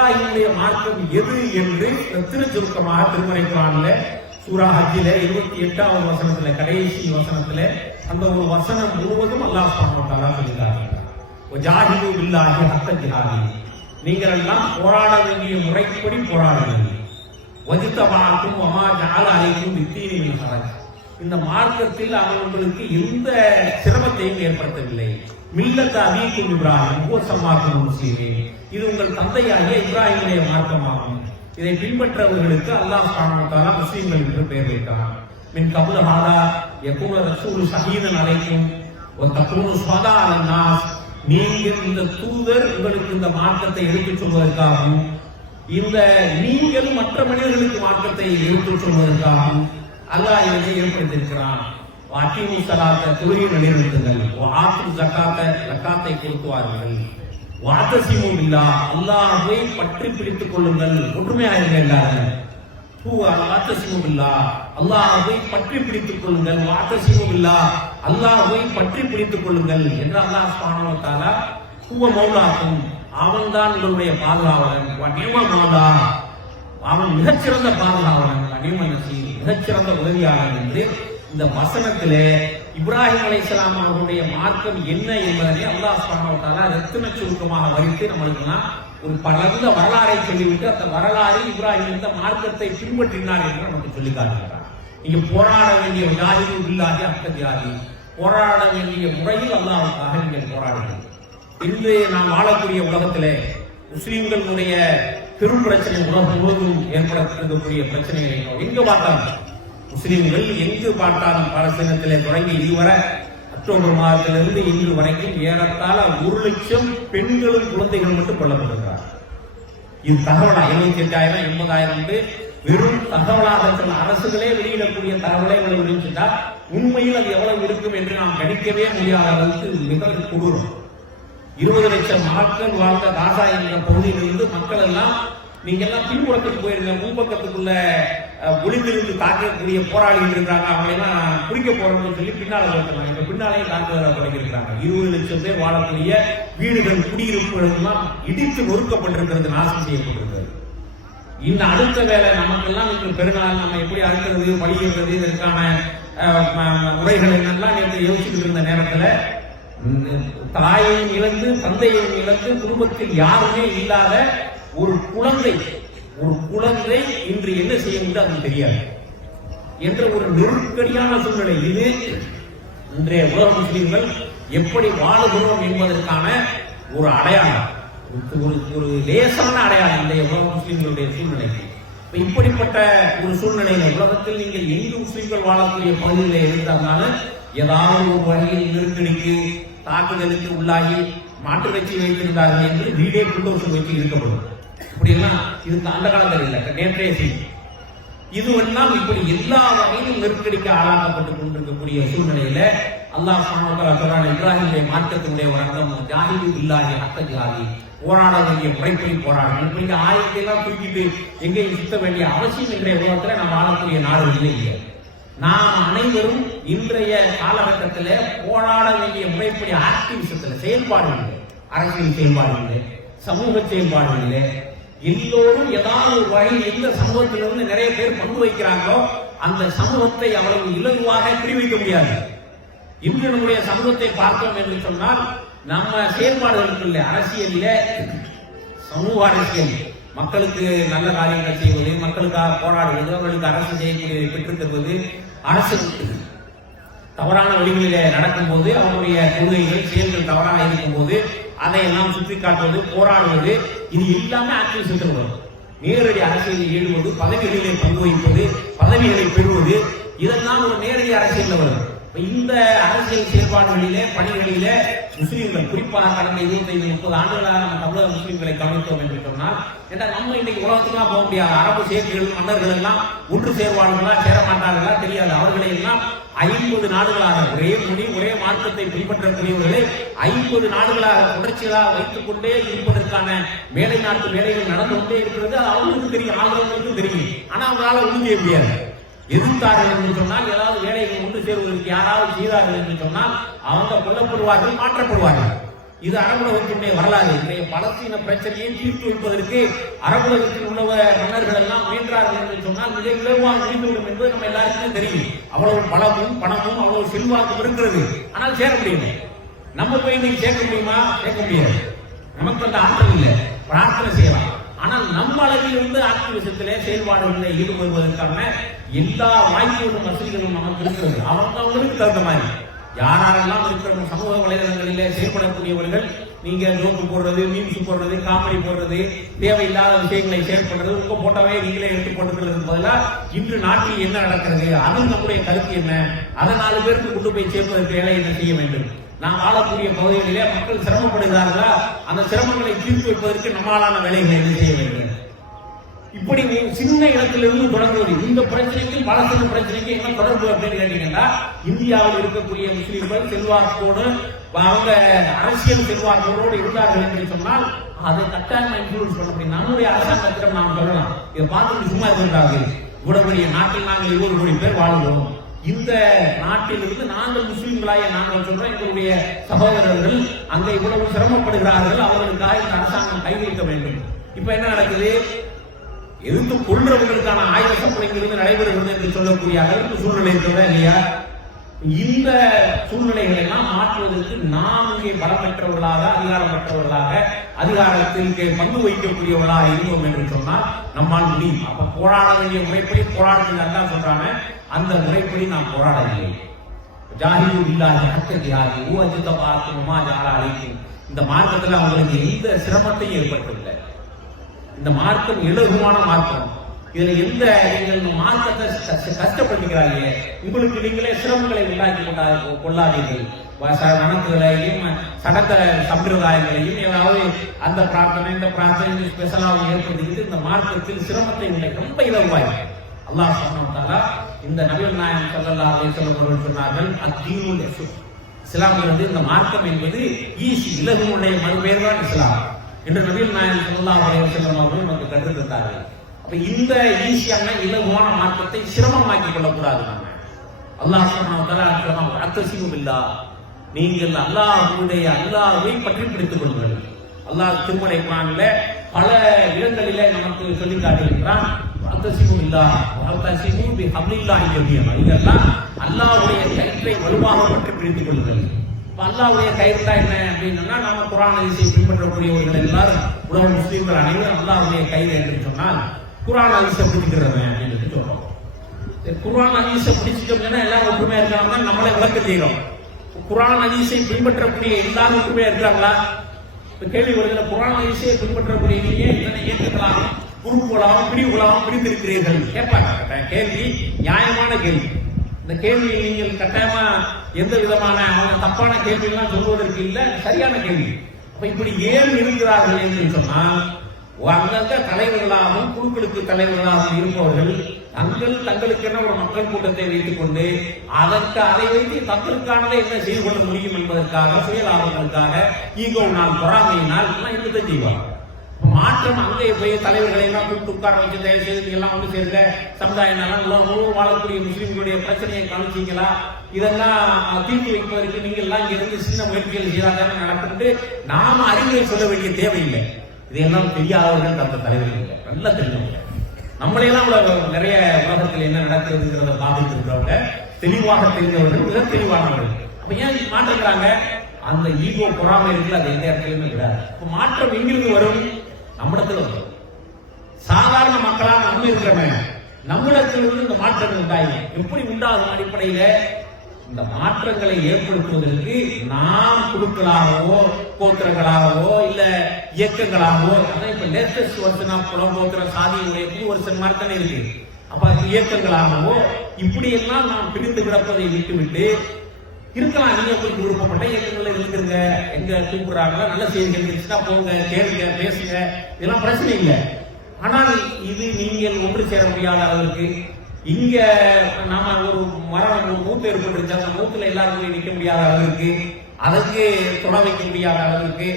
இப்ராஹிமுடைய மார்க்கம் எது என்று திருச்சுருக்கமாக திருமறை குரான்ல சூரா ஹஜ்ஜில இருபத்தி எட்டாவது வசனத்துல கடைசி வசனத்துல அந்த ஒரு வசனம் முழுவதும் அல்லாஹ் சுப்ஹானஹு சொல்லிட்டாங்க ஜாஹிது பில்லாஹி ஹத்த ஜிஹாதி. நீங்கள் எல்லாம் போராட வேண்டிய முறைப்படி போராடுங்கள். வஜித்தபாக்கும் வமா ஜால அலைக்கும் வித்தீனி மின் ஹரஜ். இந்த மார்க்கத்தில் அவன் உங்களுக்கு எந்த சிரமத்தையும் ஏற்படுத்தவில்லை. மில்லத்த அபீக்கும் இப்ராஹிம் ஹுவ சம்மாக்கும் இது உங்கள் தந்தையாகிய இப்ராஹிமுடைய மார்க்கமாகும். இதை பின்பற்றவர்களுக்கு அல்லாஹ் சுப்ஹானஹு முஸ்லீம்கள் என்று பெயர் வைத்தான் மின் கபுல ஹாதா யகூன ரசூலு ஷஹீதன் அலைக்கும் ஒரு தகூனு ஷஹதா அலன் நீங்கள் இந்த தூதர் உங்களுக்கு இந்த மார்க்கத்தை எடுத்துச் சொல்வதற்காகவும் இந்த நீங்கள் மற்ற மனிதர்களுக்கு மார்க்கத்தை எடுத்துச் சொல்வதற்காகவும் அல்லாஹ் இதை ஏற்படுத்தியிருக்கிறான். அக்கிமு சலாத்த துறையை நிலைநிறுத்துங்கள். ஆத்து ஜக்காத்த ஜக்காத்தை கொடுத்துவார்கள் வாத்தசிமு இல்லா அல்லாஹை பற்றி பிடித்துக் கொள்ளுங்கள். ஒற்றுமையாக எல்லாரும். பூ வாத்தசிமு இல்லா அல்லாஹை பற்றி பிடித்துக் கொள்ளுங்கள். வாத்தசிமு இல்லா அல்லாஹை பற்றி பிடித்துக் கொள்ளுங்கள் என்று அல்லாஹ் சுவானவத்தால பூவ தஆலா அவன் தான் அவன்தான் உங்களுடைய பாதுகாவலன். வனிம மௌலா. அவன் மிகச்சிறந்த பாதுகாவலன். அடிம நசி மிகச்சிறந்த உதவியாளன் என்று இந்த வசனத்திலே இப்ராஹிம் அலை இஸ்லாம் அவர்களுடைய மார்க்கம் என்ன என்பதனை அல்லாஹ் சுப்ஹானஹு ரத்தின சுருக்கமாக வைத்து நம்மளுக்குலாம் ஒரு பலர்ந்த வரலாறை சொல்லிவிட்டு அந்த வரலாறு இப்ராஹிம் இந்த மார்க்கத்தை பின்பற்றினார் என்று நமக்கு சொல்லி காட்டுகிறார். நீங்க போராட வேண்டிய ஜாதி இல்லாத அர்த்த போராட வேண்டிய முறையில் அல்லாவுக்காக நீங்கள் போராடுங்கள். இன்று நாம் வாழக்கூடிய உலகத்திலே முஸ்லிம்களுடைய பெரும் பிரச்சனை உலகம் முழுவதும் ஏற்படக்கூடிய பிரச்சனைகளை எங்கு பார்த்தாலும் முஸ்லிம்கள் எங்கு பார்த்தாலும் பாலஸ்தீனத்திலே தொடங்கி இதுவரை அக்டோபர் மாதத்திலிருந்து இன்று வரைக்கும் ஏறத்தாழ ஒரு லட்சம் பெண்களும் குழந்தைகளும் மட்டும் கொல்லப்பட்டிருக்கிறார் இது தகவலா? எழுபத்தி எட்டாயிரம் எண்பதாயிரம் வெறும் தகவலாக சில அரசுகளே வெளியிடக்கூடிய தகவலை இவ்வளவு உண்மையில் அது எவ்வளவு இருக்கும் என்று நாம் கணிக்கவே முடியாத அளவுக்கு மிக கொடூரம். இருபது லட்சம் மக்கள் வாழ்ந்த காசா என்ற பகுதியிலிருந்து மக்கள் எல்லாம் நீங்க எல்லாம் பின்புறத்துக்கு போயிருங்க முன்பக்கத்துக்குள்ள ஒளிந்திருந்து தாக்கக்கூடிய போராளிகள் இருக்கிறாங்க. அவங்களை எல்லாம் குறிக்க போறோம்னு சொல்லி பின்னால போட்டுறாங்க இப்ப பின்னாலே வர தொடங்கியிருக்கிறாங்க. இருபது லட்சம் பேர் வாழக்கூடிய வீடுகள் குடியிருப்புகள் இடித்து நொறுக்கப்பட்டிருக்கிறது நாசம் செய்யப்பட்டிருக்கிறது. இந்த அடுத்த வேலை நமக்கெல்லாம் இன்று பெருநாள். நம்ம எப்படி அறுக்கிறது வழிகிறது இதற்கான முறைகள் என்னெல்லாம் நேற்று யோசிச்சுட்டு இருந்த நேரத்துல தாயை தாயையும் இழந்து தந்தையை இழந்து குடும்பத்தில் யாருமே இல்லாத ஒரு குழந்தை ஒரு குழந்தை இன்று என்ன செய்ய முடியும் அது தெரியாது. என்ற ஒரு நெருக்கடியான சூழ்நிலை இது. இன்றைய உலக முஸ்லிம்கள் எப்படி வாழுகிறோம் என்பதற்கான ஒரு அடையாளம். ஒரு ஒரு லேசான அடையாளம் இன்றைய உலக முஸ்லிம்களுடைய சூழ்நிலைக்கு இப்ப இப்படிப்பட்ட ஒரு சூழ்நிலையில உலகத்தில் நீங்கள் எங்கு முஸ்லிம்கள் வாழக்கூடிய பகுதியில் இருந்தாலும் ஏதாவது ஒரு வழியில் நெருக்கடிக்கு தாக்குதலுக்கு உள்ளாகி மாற்று கட்சி வைத்திருந்தார்கள் என்று வீடே குண்டோசம் வச்சு இருக்கப்படும். இப்படியெல்லாம் இது அந்த காலத்தில் இல்லை. நேற்றைய செய்தி இதுவெல்லாம் இப்படி எல்லா வகையிலும் நெருக்கடிக்கு ஆளாக்கப்பட்டு கொண்டிருக்கக்கூடிய சூழ்நிலையில அல்லாஹ் சுப்ஹானஹு சொல்றான் இப்ராஹிமுடைய மார்க்கத்தினுடைய ஒரு அர்த்தம் ஜாஹிலு பில்லாஹி அத்த ஜாதி போராட வேண்டிய முறைப்படி போராடணும். இப்ப இங்க ஆயிரத்தி எல்லாம் தூக்கிட்டு எங்கேயும் சுத்த வேண்டிய அவசியம் என்ற உலகத்துல நம்ம வாழக்கூடிய நாடுகளிலே இல்லை நாம் அனைவரும் இன்றைய காலகட்டத்தில் போராட வேண்டிய முறைப்படி ஆக்டிவிசத்தில் செயல்பாடுகளில் அரசியல் செயல்பாடுகளில் சமூக செயல்பாடுகளில் எல்லோரும் ஏதாவது ஒரு வகையில் எந்த சமூகத்திலிருந்து நிறைய பேர் பங்கு வைக்கிறாங்களோ அந்த சமூகத்தை அவ்வளவு இலகுவாக பிரிவிக்க முடியாது. இன்று நம்முடைய சமூகத்தை பார்த்தோம் என்று சொன்னால் நம்ம செயல்பாடுகளுக்கு இல்லை அரசியலில் சமூக அரசியல் மக்களுக்கு நல்ல காரியங்கள் செய்வது மக்களுக்காக போராடுவது அவர்களுக்கு அரசு செய்யக்கூடிய பெற்றுத் தருவது அரசு தவறான வழிகளிலே நடக்கும்போது அவருடைய கொள்கைகள் செயல்கள் தவறாக இருக்கும்போது அதை எல்லாம் காட்டுவது போராடுவது இது எல்லாமே சென்று வரும். நேரடி அரசியலில் ஈடுபடுவது பதவிகளிலே பங்கு வகிப்பது பதவிகளை பெறுவது இதெல்லாம் ஒரு நேரடி அரசியலில் வரும். இந்த அரசியல் செயல்பாடுகளிலே பணிகளிலே முஸ்லீம்கள் குறிப்பாக கடந்த இருபத்தைந்து முப்பது ஆண்டுகளாக நம்ம தமிழக முஸ்லீம்களை கவனித்தோம் என்று சொன்னால் ஏன்னா நம்ம இன்னைக்கு உலகத்துக்காக போக முடியாது. அரபு சேர்க்கைகள் மன்னர்கள் எல்லாம் ஒன்று சேர்வார்களா சேர மாட்டார்களா தெரியாது. அவர்களை எல்லாம் ஐம்பது நாடுகளாக ஒரே மொழி ஒரே மார்க்கத்தை பின்பற்றக்கூடியவர்களை ஐம்பது நாடுகளாக தொடர்ச்சிகளாக வைத்துக் கொண்டே இருப்பதற்கான மேலை நாட்டு வேலைகள் நடந்து கொண்டே இருக்கிறது. அவங்களுக்கும் தெரியும் ஆளுநர்களுக்கும் தெரியும். ஆனா அவங்களால ஒண்ணும் முடியாது. எதிர்த்தார்கள் என்று சொன்னால் ஏதாவது வேலைகள் ஒன்று சேருவதற்கு யாராவது செய்தார்கள் என்று சொன்னால் அவங்க கொல்லப்படுவார்கள் மாற்றப்படுவார்கள். இது அரபுலகத்தினுடைய வரலாறு. இன்றைய பலஸ்தீன பிரச்சனையை தீர்த்து வைப்பதற்கு அரபுலகத்தில் உள்ளவர் மன்னர்கள் எல்லாம் முயன்றார்கள் என்று சொன்னால் மிக இலவாக முடிந்துவிடும் என்பது நம்ம எல்லாருக்குமே தெரியும். அவ்வளவு பலமும் பணமும் அவ்வளவு செல்வாக்கும் இருக்கிறது. ஆனால் சேர முடியல நம்ம போய் இன்னைக்கு சேர்க்க முடியுமா? சேர்க்க முடியாது. நமக்கு அந்த ஆற்றல் இல்லை. பிரார்த்தனை செய்யலாம். ஆனால் நம்ம அளவில் இருந்து ஆக்டிவிசத்திலே செயல்பாடுகளில் ஈடுபடுவதற்கான எல்லா வாய்ப்புகளும் வசதிகளும் நமக்கு இருக்கிறது. அவங்கவுங்களுக்கு தகுந்த மாதிரி. யாரெல்லாம் இருக்கிற சமூக வலைதளங்களிலே செயல்படக்கூடியவர்கள் நீங்க ஜோக்கு போடுறது மீம்ஸ் போடுறது காமெடி போடுறது தேவையில்லாத விஷயங்களை ஷேர் பண்றது உங்க போட்டோவே நீங்களே எடுத்து போட்டுக்கிறது பதிலா இன்று நாட்டில் என்ன நடக்கிறது? அது நம்முடைய கருத்து என்ன? அதை நாலு பேருக்கு கொண்டு போய் சேர்ப்பதற்கு வேலை என்ன செய்ய வேண்டும்? நாம் வாழக்கூடிய பகுதிகளிலே மக்கள் சிரமப்படுகிறார்களா? அந்த சிரமங்களை தீர்த்து வைப்பதற்கு நம்மளான வேலைகளை என்ன செய்ய வேண்டும்? இப்படி நீ சின்ன இடத்திலிருந்து தொடங்குவது. இந்த பிரச்சனைக்கும் பலஸ்தீன பிரச்சனைக்கு என்ன தொடர்பு அப்படின்னு கேட்டீங்கன்னா இந்தியாவில் இருக்கக்கூடிய முஸ்லீம்கள் செல்வாக்கோடு அவங்க அரசியல் செல்வாக்கோடு இருந்தார்கள் என்று சொன்னால் அதை கட்டாயமா இன்ஃபுளுன்ஸ் பண்ண முடியும். நம்முடைய அரசாங்கத்திடம் நாம் சொல்லலாம். இதை பார்த்துட்டு சும்மா இருந்தாங்க இவ்வளவு பெரிய நாட்டில் நாங்கள் இருபது கோடி பேர் வாழ்கிறோம் இந்த நாட்டில் இருந்து நாங்கள் முஸ்லிம்களாய நாங்கள் சொல்றோம் எங்களுடைய சகோதரர்கள் அங்கே இவ்வளவு சிரமப்படுகிறார்கள். அவர்களுக்காக இந்த அரசாங்கம் கைவிரிக்க வேண்டும். இப்ப என்ன நடக்குது? எதிர்த்து கொள்றவர்களுக்கான ஆயுத சப்பளைங்கிறது நடைபெறுகிறது என்று சொல்லக்கூடிய அளவுக்கு சூழ்நிலை இருக்கிறதா இல்லையா? இந்த சூழ்நிலைகளை எல்லாம் மாற்றுவதற்கு நாம் இங்கே பலம் பெற்றவர்களாக அதிகாரம் பெற்றவர்களாக அதிகாரத்திற்கு பங்கு வகிக்கக்கூடியவர்களாக இருந்தோம் என்று சொன்னால் நம்மால் முடியும். அப்ப போராட வேண்டிய முறைப்படி போராடுங்க நல்லா சொல்றாங்க. அந்த முறைப்படி நாம் போராடவில்லை. ஜாஹிது இல்லாத ஹத்த ஜிஹாதி ஊ அஜித பார்க்கணுமா ஜாலா அழைக்கும் இந்த மார்க்கத்தில் அவங்களுக்கு எந்த சிரமத்தையும் ஏற்பட்டுள்ள இந்த மார்க்கம் இலகுவான மார்க்கம். இதுல எந்த நீங்கள் மார்க்கத்தை கஷ்ட- கஷ்டப்படுத்திக்கிறாங்க உங்களுக்கு நீங்களே சிரமங்களை உண்டாக்கி கொண்டா கொள்ளாதீர்கள். வ- வணக்குகளையும் சம்பிரதாயங்களையும் ஏதாவது அந்த பிரார்த்தனை இந்த பிரார்த்தனை ஸ்பெஷலாக ஏற்படுத்திக்கிட்டு இந்த மார்க்கத்தில் சிரமத்தை உண்டை ரொம்ப இலகுவாய். அல்லாஹ் சொன்னா இந்த நபிகள் நாயகம் ஸல்லல்லாஹு அலைஹி வஸல்லம் சொன்னார்கள் அத்தீனு இஸ்லாம். வந்து இந்த மார்க்கம் என்பது ஈசி இலகுனுடைய மறுபெயர் தான் இஸ்லாம். என்று நவீன நாயகம் சொல்லா அவர்கள் நமக்கு கற்றுத் தந்தார்கள். அப்ப இந்த ஈஸியான இலகுவான மாற்றத்தை சிரமமாக்கி கொள்ளக்கூடாது நம்ம அல்லாஹ் சுப்ஹானஹு வ நீங்கள் அல்லாஹுடைய அல்லாஹுவை பற்றி பிடித்துக் கொள்ளுங்கள். அல்லாஹ் திருமலை குரான்ல பல இடங்களிலே நமக்கு சொல்லி காட்டுகின்றான் அத்தசிமு இல்லா அத்தசிமு பி ஹப்லில்லாஹி இதெல்லாம் அல்லாஹுடைய கயிற்றை வலுவாக பற்றி பிடித்துக் கொள்ளுங்கள். இப்போ அல்லாவுடைய கைவிட்டா என்ன அப்படின்னா நாம குரான் அதிசை பின்பற்றக்கூடியவர்கள் எல்லாரும் உலக முஸ்லீம்கள் அனைவரும் அல்லாவுடைய கயிறு என்று சொன்னால் குரான் அதிசை பிடிக்கிறவன் அப்படின்னு சொல்லி சொல்றோம். குரான் அதிசை ஹதீஸை பிடிச்சிட்டோம்னா எல்லாரும் ஒற்றுமையா இருக்காங்கன்னா நம்மளே விளக்க செய்யறோம் குரான் அதிசை பின்பற்றக்கூடிய எல்லாரும் ஒற்றுமையா இருக்காங்களா? இப்ப கேள்வி வருகிற குர்ஆன் ஹதீஸை பின்பற்றக்கூடிய நீங்க இத்தனை இயக்கங்களாக குறுப்புகளாகவும் பிரிவுகளாகவும் பிரிந்திருக்கிறீர்கள். கேட்பாங்க கேள்வி நியாயமான கேள்வி. இந்த கேள்வி நீங்கள் கட்டாயமா எந்த விதமான அவங்க தப்பான கேள்வியெல்லாம் சொல்வதற்கு இல்லை சரியான கேள்வி. அப்ப இப்படி ஏன் இருக்கிறார்கள் என்று சொன்னால் அங்கங்க தலைவர்களாகவும் குழுக்களுக்கு தலைவர்களாகவும் இருப்பவர்கள் தங்கள் தங்களுக்கென ஒரு மக்கள் கூட்டத்தை வைத்துக் கொண்டு அதற்கு அதை வைத்து தங்களுக்கானதை என்ன செய்து கொள்ள முடியும் என்பதற்காக சுயலாபங்களுக்காக ஈகோவினால் பொறாமையினால் எல்லாம் இருக்கத்தை செய்வாங்க மாற்றம் அங்கே போய் தலைவர்களை எல்லாம் கூப்பிட்டு உட்கார வச்சு தயவு செய்து எல்லாம் வந்து சேர்ந்த சமுதாய நலன் உலகம் வாழக்கூடிய முஸ்லிம்களுடைய பிரச்சனையை கவனிச்சிங்களா? இதெல்லாம் தீர்த்து வைப்பதற்கு நீங்கள் எல்லாம் இங்க இருந்து சின்ன முயற்சிகள் செய்தாங்க நடத்திட்டு நாம அறிவுரை சொல்ல வேண்டிய தேவையில்லை. இதையெல்லாம் தெரியாதவர்கள் அந்த தலைவர்கள் இல்லை. நல்லா தெரிஞ்சவங்க. நம்மளையெல்லாம் நிறைய உலகத்தில் என்ன நடக்குதுங்கிறத பார்த்துட்டு இருக்கிறவங்க தெளிவாக தெரிஞ்சவர்கள் மிக தெளிவானவர்கள். அப்ப ஏன் மாற்றுக்கிறாங்க அந்த ஈகோ பொறாமை இருக்குல்ல அது எந்த இடத்துலயுமே கிடையாது. மாற்றம் எங்கிருந்து வரும்? நம்மிடத்தில் வரும். சாதாரண மக்களாக நம்ம இருக்கிறவங்க நம்மிடத்திலிருந்து இந்த மாற்றங்கள் உண்டாகும் எப்படி உண்டாகும் அடிப்படையில? இந்த மாற்றங்களை ஏற்படுத்துவதற்கு நாம் குழுக்களாகவோ கோத்திரங்களாகவோ இல்ல இயக்கங்களாகவோ இப்ப லேட்டஸ்ட் வருஷனா புலம் கோத்திர சாதியுடைய புது வருஷன் மாதிரி தானே இருக்கு. அப்ப அது இயக்கங்களாகவோ இப்படி எல்லாம் நாம் பிரிந்து கிடப்பதை விட்டுவிட்டு இருக்கலாம் நீங்க உங்களுக்கு விருப்பப்பட்ட இயக்கங்கள்ல இருந்துருங்க எங்க கூப்பிடுறாங்களோ நல்ல செய்திகள் இருந்துச்சுன்னா போங்க கேளுங்க பேசுங்க. இதெல்லாம் பிரச்சனை இல்லை. ஆனால் இது நீங்கள் ஒன்று சேர முடியாத அளவிற்கு இங்க நாம ஒரு மரணம் ஒரு மூத்து ஏற்பட்டுருச்சு. அந்த மூத்துல எல்லாருக்கும் நிற்க முடியாத அளவிற்கு அதற்கு தொட வைக்க முடியாத அளவிற்கு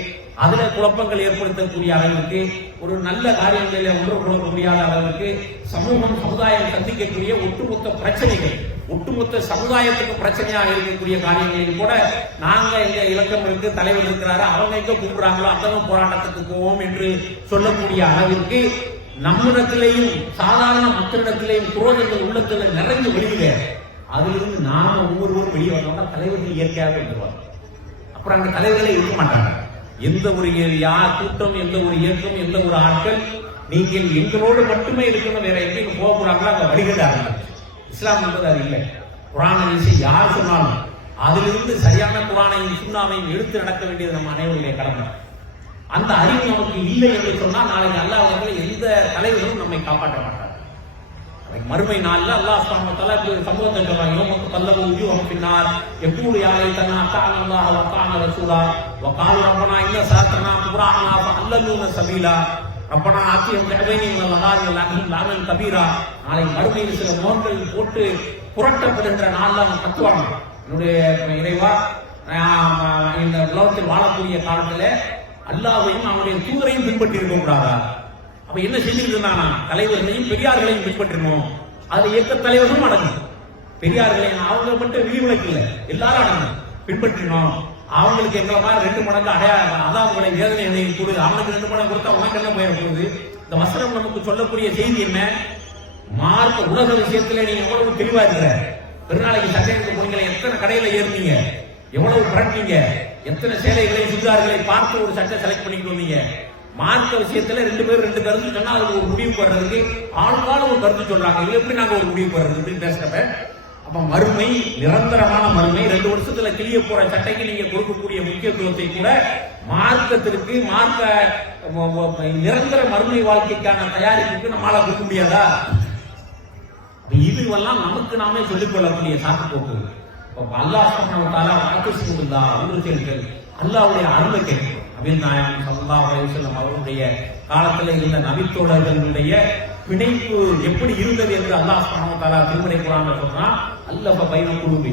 அதுல குழப்பங்கள் ஏற்படுத்தக்கூடிய அளவிற்கு ஒரு நல்ல காரியங்களில் ஒன்று குழப்ப முடியாத அளவிற்கு சமூகம் சமுதாயம் சந்திக்கக்கூடிய ஒட்டுமொத்த பிரச்சனைகள் ஒட்டுமொத்த சமுதாயத்துக்கு பிரச்சனையாக இருக்கக்கூடிய காரியங்களில் கூட நாங்க எங்க இலக்கம் இருக்கு தலைவர் இருக்கிறாரு. அவங்க எங்க கூப்பிடுறாங்களோ அத்தனை போராட்டத்துக்கு போவோம் என்று சொல்லக்கூடிய அளவிற்கு நம்மிடத்திலேயும் சாதாரண மக்களிடத்திலேயும் குரோதங்கள் உள்ளத்துல நிறைந்து வெளியில. அதிலிருந்து நாம ஒவ்வொருவரும் வெளியே வந்தோம்னா தலைவர்கள் இயற்கையாக வந்துருவாங்க. அப்புறம் அந்த தலைவர்களே இருக்க மாட்டாங்க. எந்த ஒரு யார் கூட்டம் எந்த ஒரு இயக்கம் எந்த ஒரு ஆட்கள் நீங்கள் எங்களோடு மட்டுமே இருக்கணும் வேற எங்கேயும் போகக்கூடாங்களோ அங்க வழிகட்ட இஸ்லாம் என்பது அது இல்லை. குரான விஷயம் யார் சொன்னாலும் அதிலிருந்து சரியான குரானையும் சுண்ணாவையும் எடுத்து நடக்க வேண்டியது நம்ம அனைவருடைய கடமை. அந்த அறிவு நமக்கு இல்லை என்று சொன்னால் நாளைக்கு அல்லாஹ் அவர்கள் எந்த தலைவரும் நம்மை காப்பாற்ற மாட்டார். நாளைக்கு மறுமை நாள்ல அல்லாஹ் சுப்ஹானஹு இப்படி ஒரு சம்பவத்தை சொல்றாங்க யோமக்கு பல்லவு உஜூஹம் பின்னார் எப்பூடு யாரை தன்னா அத்தான அல்லாஹ் வ ரசூலா. வக்கால் ரப்பனா இன்ன சாத்தனா புராணா அல்லலூன சபீலா. ரப்பனா ஆத்தியம் தஹவைனி வ லஹாரி லஹம் கபீரா நாளை மறுமையில் சில மோன்கள் போட்டு புரட்டப்படுகின்ற நாளில் அவங்க கத்துவாங்க என்னுடைய இறைவா இந்த உலகத்தில் வாழக்கூடிய காலத்தில் அல்லாவையும் அவனுடைய தூதரையும் பின்பற்றி இருக்க கூடாதா அப்ப என்ன செஞ்சுட்டு இருந்தானா தலைவர்களையும் பெரியார்களையும் பின்பற்றணும் அதுல இயக்க தலைவர்களும் அடங்கும். பெரியார்களை அவங்க மட்டும் விதிவிலக்கு இல்லை. எல்லாரும் அடங்கும். பின்பற்றினோம். அவங்களுக்கு எங்களை மாதிரி ரெண்டு மடங்கு அடையாளம். அதான் அவங்களை வேதனை என்னை கொடு அவனுக்கு ரெண்டு மடங்கு கொடுத்தா உனக்கு என்ன போயிட போகுது? இந்த வசனம் நமக்கு சொல்லக்கூடிய செய்தி என்ன? மார்க்க உலக விஷயத்துல நீங்க எவ்வளவு தெளிவா இருக்கிற? பெருநாளைக்கு சட்டை போனீங்களே எத்தனை கடையில ஏறுனீங்க? எவ்வளவு புரட்டினீங்க எத்தனை சேலைகளை சுடிதார்களை பார்த்து ஒரு சட்டை செலக்ட் பண்ணிட்டு வந்தீங்க? மார்க்க விஷயத்துல ரெண்டு பேரும் ரெண்டு கருத்து சொன்னா அதுக்கு ஒரு முடிவு போடுறதுக்கு ஆளுக்கான ஒரு கருத்து சொல்றாங்க. இது எப்படி நாங்க ஒரு முடிவு வர்றது அப்படின்னு பேசுறப்ப அப்ப மறுமை நிரந்தரமான மறுமை ரெண்டு வருஷத்துல கிளிய போற சட்டைக்கு நீங்க கொடுக்கக்கூடிய முக்கியத்துவத்தை கூட மார்க்கத்திற்கு மார்க்க நிரந்தர மறுமை வாழ்க்கைக்கான தயாரிப்புக்கு நம்மளால கொடுக்க முடியாதா? இதுவெல்லாம் நமக்கு நாமே சொல்லிக் கொள்ளக்கூடிய சாக்கு போக்கு அல்லாஹ் சுப்ஹானஹு வ தஆலா வாழ்க்கை செய்யுதா உறுதிகள் அல்லாஹ்வுடைய அருளை கேட்கும் அபில் நாயகம் அவருடைய காலத்துல இருந்த நபித்தோழர்களுடைய பிணைப்பு எப்படி இருந்தது என்று அல்லாஹ் சுப்ஹானஹு வ தஆலா திருமறை சொன்னா அல்லஃப பைன குலூபி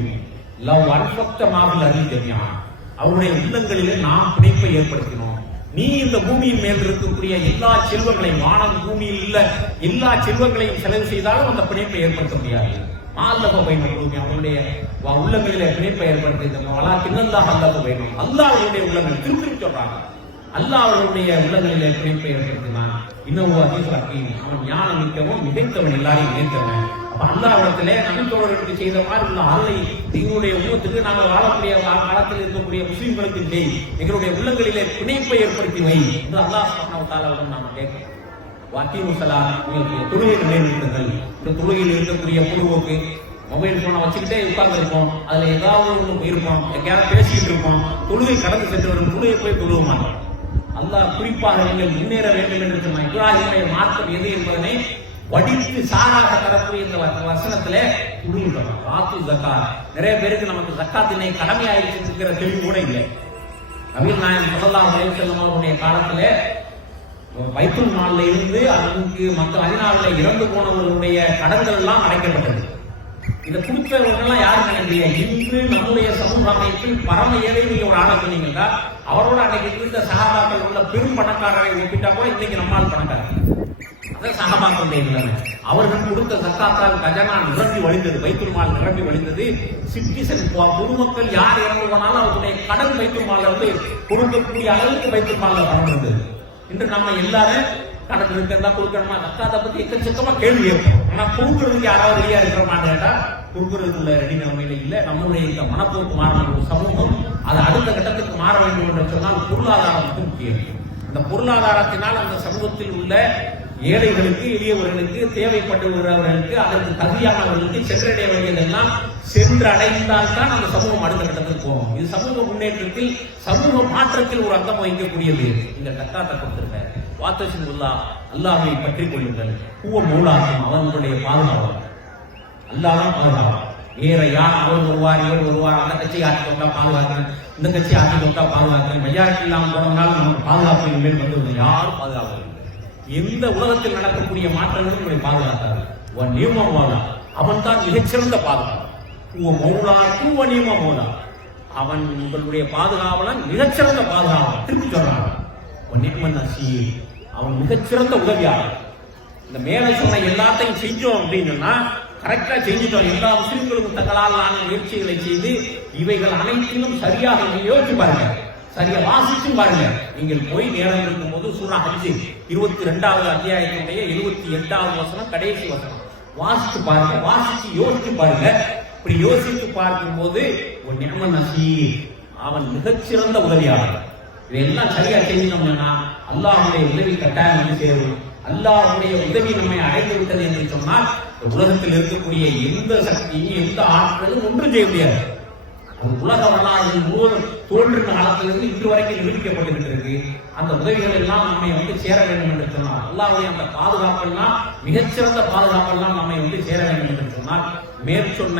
லவ் அன்ஃபக்த மாபில் அருள் ஜமியா அவருடைய உள்ளங்களிலே நாம் பிணைப்பை ஏற்படுத்தினோம். நீ இந்த பூமியின் மேல் இருக்கக்கூடிய எல்லா செல்வங்களையும் வானம் பூமியில் இல்ல எல்லா செல்வங்களையும் செலவு செய்தாலும் அந்த பிணைப்பை ஏற்படுத்த முடியாது. மால்லக பயணம் பூமி அவனுடைய வ- உள்ளங்களிலே பிணைப்பை ஏற்படுத்தி இந்த வளா கிண்ணந்தாக அல்லக பயணம் அல்லாஹ் அவருடைய உள்ளங்கள் திருப்பி சொல்றாங்க. அல்லாஹ் அவர்களுடைய உள்ளங்களிலே பிணைப்பை ஏற்படுத்தினான். இன்னும் அதீஸ் ஹக்கீம் அவன் ஞானம் மிக்கவும் மிகைத்தவன் எல்லாரையும் இணைத்தவன் அப்ப அல்லாஹ்விடத்திலே தோழர்களுக்கு செய்த மாதிரி உள்ள அருளை எங்களுடைய உலகத்துக்கு நாங்கள் வாழக்கூடிய காலத்தில் இருக்கக்கூடிய முஸ்லிம்களுக்கு இல்லை எங்களுடைய உள்ளங்களிலே பிணைப்பை ஏற்படுத்தி வை. என்று அல்லாஹ் சுப்ஹானஹு வ கேட்கிறோம். வாக்கியம் சலா தொழுகை நிலைநிறுத்துங்கள் இந்த தொழுகையில் இருக்கக்கூடிய பொழுவோக்கு மொபைல் போனை வச்சுக்கிட்டே உட்கார்ந்து இருப்போம் அதுல ஏதாவது ஒன்று போயிருப்போம். எங்கேயாவது பேசிக்கிட்டு இருப்போம். தொழுகை கடந்து சென்று வரும். தொழுகை போய் தொழுக மாட்டோம். அல்லாஹ் குறிப்பாக நீங்கள் முன்னேற வேண்டும் என்று சொன்ன இப்ராஹிமுடைய மார்க்கம் எது என்பதனை வடித்து சாராக தரக்கூடிய இந்த வ- வசனத்திலே புரியுறோம் வாத்து ஜக்காத். நிறைய பேருக்கு நமக்கு ஜக்காத்தினை கடமையாயிருக்கிற இருக்கிற தெளிவு கூட இல்லை. நவீன் நாயன் சொல்லலாம் உலக செல்லமாவுடைய அவருடைய காலத்திலே வைத்துல் இருந்து அங்கு மற்ற அதிநாளில் இறந்து போனவர்களுடைய கடன்கள் எல்லாம் அடைக்கப்பட்டது. இதை கொடுத்தவர்கள்லாம் யாரும் நினைக்கிறீங்க இன்று நம்முடைய சமூக அமைப்பில் பரம ஏழை நீங்க ஒரு ஆளை சொன்னீங்கன்னா அவரோட அன்னைக்கு இருந்த சகாபாக்கள் உள்ள பெரும் பணக்காரரை ஒப்பிட்டா கூட இன்னைக்கு நம்மால் பணக்காரர். அதான் சகாபாக்களுடைய நிலைமை அவர்கள் கொடுத்த சத்தாத்தால் கஜனா நிரம்பி வழிந்தது வைத்துல் நிரம்பி வழிந்தது. சிட்டிசன் பொதுமக்கள் யார் இறந்து போனாலும் அவருடைய கடன் வைத்துல் மால்ல இருந்து கொடுக்கக்கூடிய அளவுக்கு வைத்துல் வளர்ந்தது இன்று நம்ம எல்லாரும் கடன் இருக்கிறதா கொடுக்கணுமா? சக்காத்தை பத்தி எக்கச்சக்கமா கேள்வி கேட்போம். ஆனா கொடுக்கறதுக்கு யாராவது ரெடியா இருக்கிற மாட்டேன்டா கொடுக்கறதுக்குள்ள ரெடி நிலைமையில இல்ல. நம்மளுடைய இந்த மனப்போக்கு மாறணும் ஒரு சமூகம் அது அடுத்த கட்டத்துக்கு மாற வேண்டும் என்று சொன்னால் பொருளாதாரம் வந்து முக்கியம். இந்த பொருளாதாரத்தினால் அந்த சமூகத்தில் உள்ள ஏழைகளுக்கு எளியவர்களுக்கு தேவைப்பட்டுகிறவர்களுக்கு அதற்கு தகுதியானவர்களுக்கு சென்றடைய வேண்டியதெல்லாம் சென்று தான் அந்த சமூகம் அடுத்த கட்டத்துக்கு போகும். இது சமூக முன்னேற்றத்தில் சமூக மாற்றத்தில் ஒரு அர்த்தம் வகிக்கக்கூடியது. இந்த கத்தாத்தை கொடுத்துருக்காரு. வாத்தசின் உள்ளா அல்லாஹை பற்றி கொள்ளுங்கள் பூவ மூலாக்கும் அவர்களுடைய பாதுகாவல் அல்லாதான் பாதுகாவல் வேற யார் அவர் வருவார் இவர் வருவார் அந்த கட்சி ஆட்சி தொட்டா பாதுகாக்கிறேன் இந்த கட்சி ஆட்சி தொட்டா பாதுகாக்கிறேன் மெஜாரிட்டி இல்லாமல் போனதுனால நமக்கு பாதுகாப்பு இனிமேல் வந்து யாரும் பாதுகாப்பு எந்த உலகத்தில் நடக்கக்கூடிய மாற்றங்களும் உங்களை பாதுகாத்தார் உன் நியமம் மோதா அவன் தான் மிகச்சிறந்த பாதுகாப்பு உன் மௌனா தூவ நியம மோதா அவன் உங்களுடைய பாதுகாவலன் மிகச்சிறந்த பாதுகாவலன். திருப்பி சொல்றான். உன் நியமன் நசீர் அவன் மிகச்சிறந்த உதவியாளர். இந்த மேலே சொன்ன எல்லாத்தையும் செஞ்சோம் அப்படின்னு கரெக்டாக கரெக்டா செஞ்சுட்டோம். எல்லா முஸ்லிம்களும் தங்களாலான முயற்சிகளை செய்து இவைகள் அனைத்திலும் சரியாக நீங்க யோசிச்சு பாருங்க. சரியா வாசிச்சும் பாருங்க. நீங்கள் போய் நேரம் இருக்கும் போது சூரா அஞ்சு இருபத்தி ரெண்டாவது அத்தியாயத்தினுடைய எழுபத்தி எட்டாவது வசனம் கடைசி வசனம். வாசிச்சு பாருங்க வாசிச்சு யோசிச்சு பாருங்க. இப்படி யோசித்து பார்க்கும்போது ஒரு நியம நசீர். அவன் மிகச்சிறந்த உதவியாளர். இதெல்லாம் சரியா செய்யணும்னா அல்லாஹுடைய உதவி கட்டாயம் வந்து சேரும். அல்லாஹுடைய உதவி நம்மை அடைந்து விட்டது என்று சொன்னால் உலகத்தில் இருக்கக்கூடிய எந்த சக்தியும் எந்த ஆற்றலும் ஒன்றும் செய்ய முடியாது. அது உலக வரலாறு முழுவதும் தோன்றின காலத்திலிருந்து இன்று வரைக்கும் நிரூபிக்கப்பட்டிருக்கிறது. அந்த உதவிகள் எல்லாம் நம்மை வந்து சேர வேண்டும் என்று சொன்னால் அல்லாவுடைய அந்த பாதுகாப்பெல்லாம் மிகச்சிறந்த பாதுகாப்பெல்லாம் நம்மை வந்து சேர வேண்டும் என்று சொன்னால் மேற்சொன்ன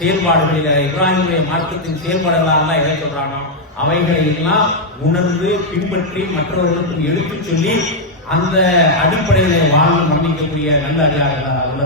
செயல்பாடுகளில் இப்ராஹிமுடைய மார்க்கத்தின் செயல்பாடுகளாக எதை சொல்றானோ அவைகளை எல்லாம் உணர்ந்து பின்பற்றி மற்றவர்களுக்கும் எடுத்துச் சொல்லி அந்த அடிப்படையில வாழ்ந்து மன்னிக்கக்கூடிய நல்ல அடியார்களாக அல்ல